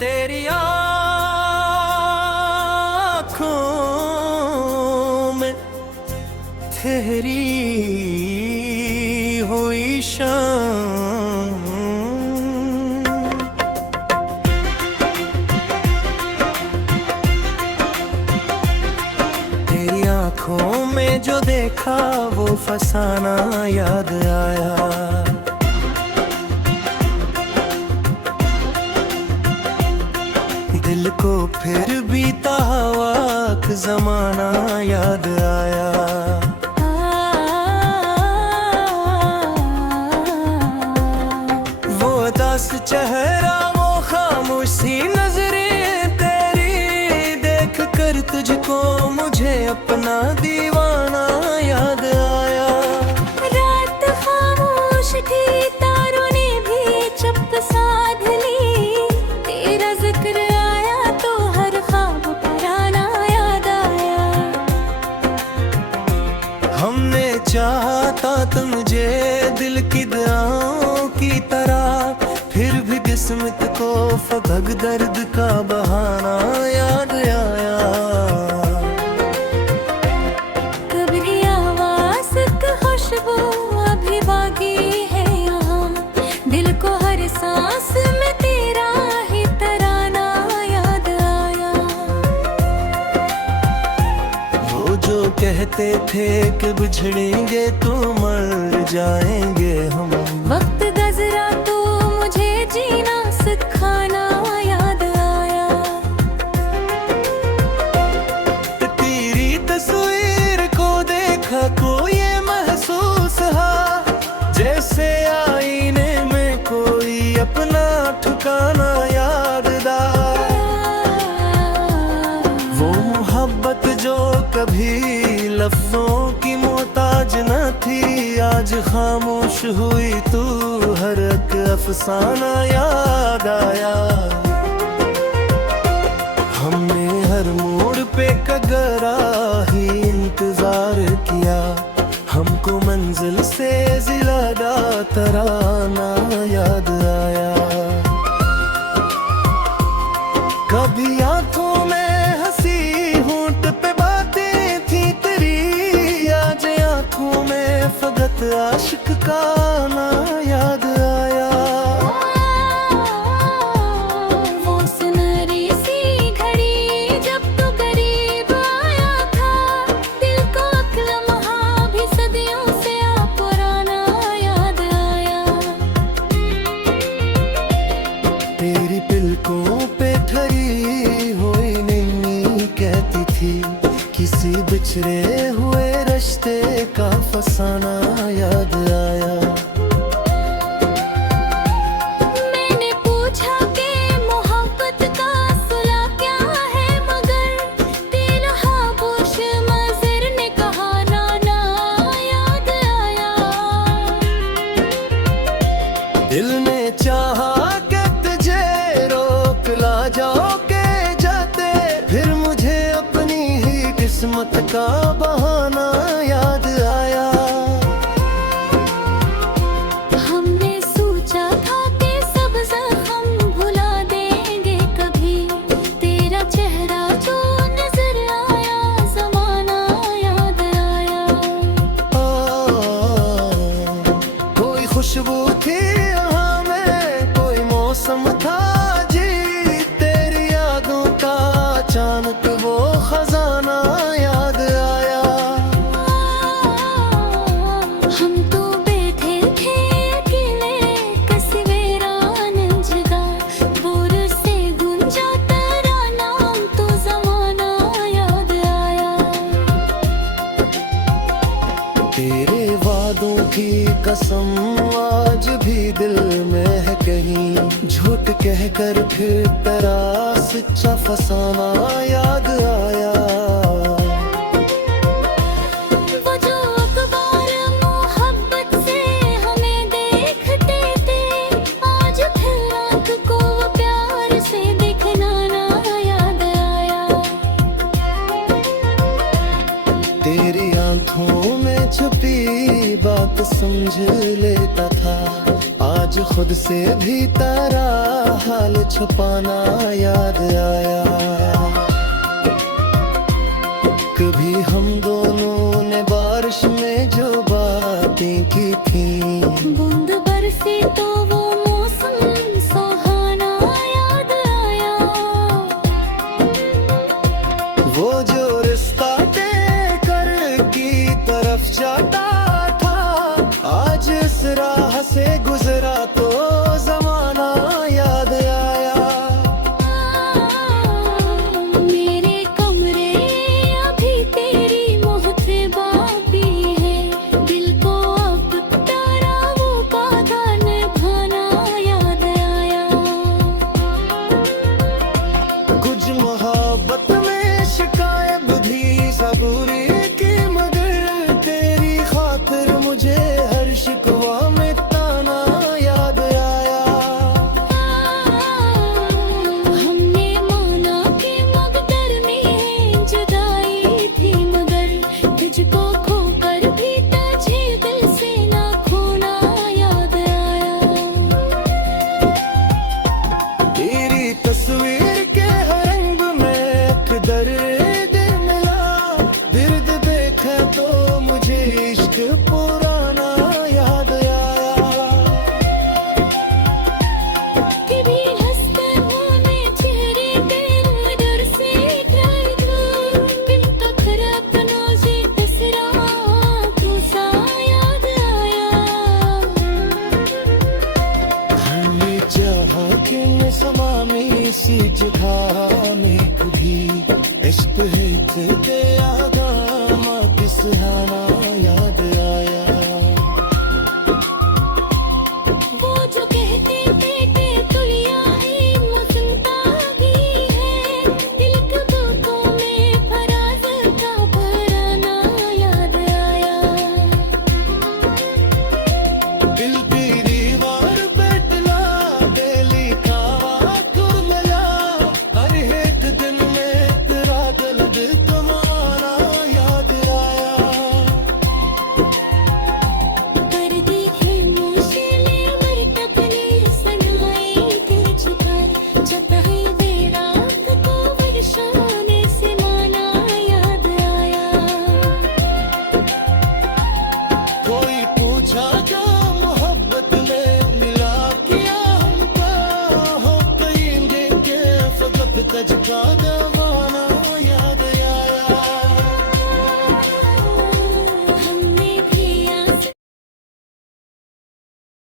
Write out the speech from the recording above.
तेरी आँखों में ठहरी हुई शाम, तेरी आँखों में जो देखा वो फसाना याद आया। दिल को फिर बीता वक्त जमाना याद आया। वो उदास चेहरा, वो खामोशी नजरें तेरी, देख कर तुझको मुझे अपना दीवाना याद आया। रात खामोश थी, तारों ने भी चुप साध ली, तेरा जिक्र चाहता था मुझे दिल की दुआओं की तरह, फिर भी किस्मत को फकक दर्द का बहाना याद आया। कभी आवाज़ की खुशबू अभी बाकी है यहाँ, दिल को हर सांस में तेरा ही तराना याद आया। वो जो कहते थे कि बिछड़ेंगे तो मर जाएंगे हम, वक्त गुज़रा तो मुझे जीना सिखाना याद आया। तेरी तस्वीर को देखा तो ये महसूस हुआ, जैसे आईने में कोई अपना ठिकाना याद आया। वो मोहब्बत जो कभी लफ्जों की मोहताज न थी, आज खामोश हुई तू, हर एक अफसाना याद आया। हमने हर मोड़ पे कगरा ही इंतजार किया, हमको मंजिल से ज़्यादा तराना याद आया। कभी आंखों में हंसी, होंठ पे बातें थी तेरी, आज आंखों में फकत आशिक का ना याद आया। वो सुनहरी सी घड़ी जब तू करीब आया था, दिल को एक लम्हा भी सदियों से पुराना याद आया। तेरी पलकों पे ठहरी हुई नैनी कहती थी, किसी बिछड़े हुए रिश्ते का फसाना याद आया। मैंने पूछा कि मोहब्बत का सुलह क्या है, मगर तेरा खामोश मंजर ने कहा ना ना याद आया। दिल ने चाहा कि तुझे रोक ला जाओ के जाते, फिर मुझे अपनी ही किस्मत का बहाना याद आया। हमने सोचा था कि सब जख्म भुला देंगे कभी, तेरा चेहरा जो नजर आया, जमाना याद आया। कोई खुशबू थी यहाँ में, कोई मौसम था जी, तेरी यादों का अचानक वो खजाना याद आया। हम तो बैठे थे अकेले किसी वीरान जगह, दूर से गूंजा तेरा नाम तो जमाना याद आया। तेरे वादों की कसम आज भी दिल में है कहीं, झूठ कहकर फिर तेरा सच्चा फसाना याद आया। वो जो अखबार मोहब्बत से हमें देखते थे, आज फिर आँख को वो प्यार से देखना ना याद आया। तेरी आंखों में छुपी बात समझ लेता था, आज आज खुद से भी तेरा हाल छुपाना याद आया। कभी हम दोनों ने बारिश में जो बातें की थी, बूंद बरसी तो वो मौसम सुहाना याद आया। वो जो रिश्ता तय कर की तरफ जाता था, आज इस राह से गुजरा तो जमाना याद आया। मेरे कमरे अभी तेरी मोहत बाकी है, दिल को अब तारा वो वादा निभाना याद आया। कुछ मोहब्बत में शिकायत भी सबूरी की, मगर तेरी खातिर मुझे हर शिकवा में ताना याद आया। हमने माना कि मकदर में जुदाई थी, मगर तुझको खोकर भी तुझे दिल से ना खोना याद आया। तेरी तस्वीर के हर रंग में एक दर्द मिला, दर्द देखा तो मुझे इश्क पुराना याद आया। कभी हंसकर होने चेहरे पे डर से डर दूर, दिल तो खराब नौज़े तसरा तू सा याद आया। हमने चाहा कि मैं समा में इसी जगह में कभी इश्क है ते आगामा किसहाना याद आया। वो जो कहते थे कि तुलिया ही मुझता भी है, दिल कबूकों में फराज का भराना याद आया। दिल की दीवार पे टला डेली खावा कुर्मया, हर एक दिन में तेरा दर्द तुम्हारा याद आया। कर दी है मुश्किल मरतबने सनाई तुझपर, जब है बेड़ा को वर्षाने से माना याद आया। कोई पूछा क्या मोहब्बत में मिला किया हमको, हो कहेंगे कि फकत तजका